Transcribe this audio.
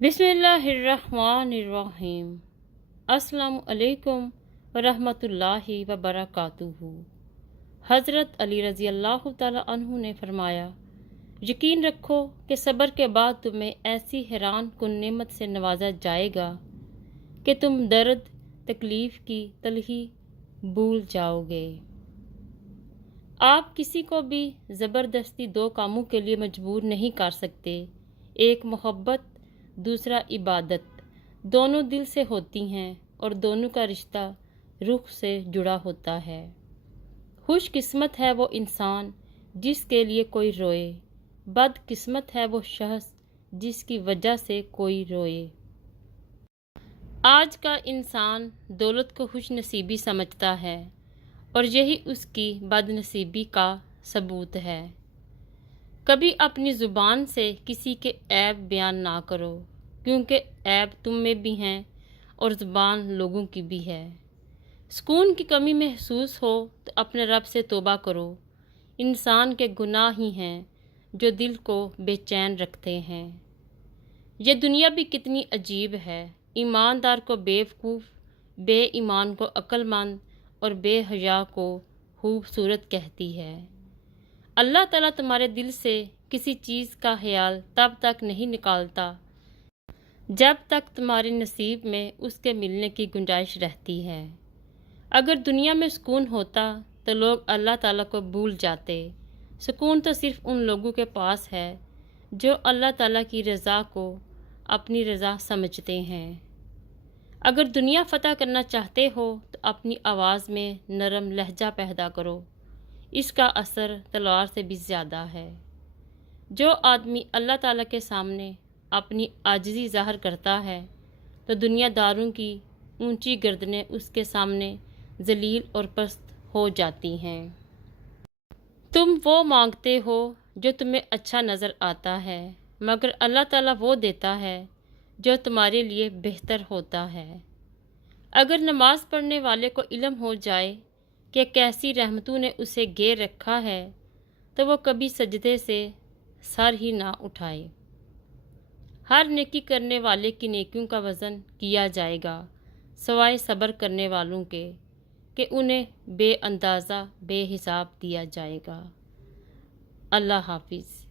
बिस्मिल्लाहिर्रहमानिर्रहीम। अस्सलामु अलैकुम वरहमतुल्लाहि वबरकातुहू। हज़रत अली रज़ी अल्लाह ताला अन्हु ने फरमाया, यकीन रखो कि सब्र के बाद तुम्हें ऐसी हैरान कुन नेमत से नवाजा जाएगा कि तुम दर्द तकलीफ़ की तलखी भूल जाओगे। आप किसी को भी ज़बरदस्ती दो कामों के लिए मजबूर नहीं कर सकते। एक मोहब्बत, दूसरा इबादत, दोनों दिल से होती हैं और दोनों का रिश्ता रूह से जुड़ा होता है। खुशकिस्मत है वो इंसान जिसके लिए कोई रोए, बदकिस्मत है वो शख्स जिसकी वजह से कोई रोए। आज का इंसान दौलत को खुश नसीबी समझता है और यही उसकी बदनसीबी का सबूत है। कभी अपनी ज़ुबान से किसी के ऐब बयान ना करो, क्योंकि ऐब तुम में भी हैं और ज़ुबान लोगों की भी है। सुकून की कमी महसूस हो तो अपने रब से तौबा करो। इंसान के गुनाह ही हैं जो दिल को बेचैन रखते हैं। ये दुनिया भी कितनी अजीब है। ईमानदार को बेवकूफ़, बेईमान को अक्लमंद और बेहया को खूबसूरत कहती है। अल्लाह ताला तुम्हारे दिल से किसी चीज़ का ख्याल तब तक नहीं निकालता जब तक तुम्हारे नसीब में उसके मिलने की गुंजाइश रहती है। अगर दुनिया में सुकून होता तो लोग अल्लाह ताला को भूल जाते। सुकून तो सिर्फ उन लोगों के पास है जो अल्लाह ताला की रज़ा को अपनी रज़ा समझते हैं। अगर दुनिया फतह करना चाहते हो तो अपनी आवाज़ में नरम लहजा पैदा करो। इसका असर तलवार से भी ज़्यादा है। जो आदमी अल्लाह ताला के सामने अपनी आजिज़ी ज़ाहिर करता है तो दुनियादारों की ऊंची गर्दनें उसके सामने जलील और पस्त हो जाती हैं। तुम वो मांगते हो जो तुम्हें अच्छा नज़र आता है, मगर अल्लाह ताला वो देता है जो तुम्हारे लिए बेहतर होता है। अगर नमाज पढ़ने वाले को इल्म हो जाए कि कैसी रहमतों ने उसे घेर रखा है तो वो कभी सजदे से सर ही ना उठाए। हर नेकी करने वाले की नेकियों का वज़न किया जाएगा, सवाए सब्र करने वालों के कि उन्हें बेअंदाज़ा बेहिसाब दिया जाएगा। अल्लाह हाफिज़।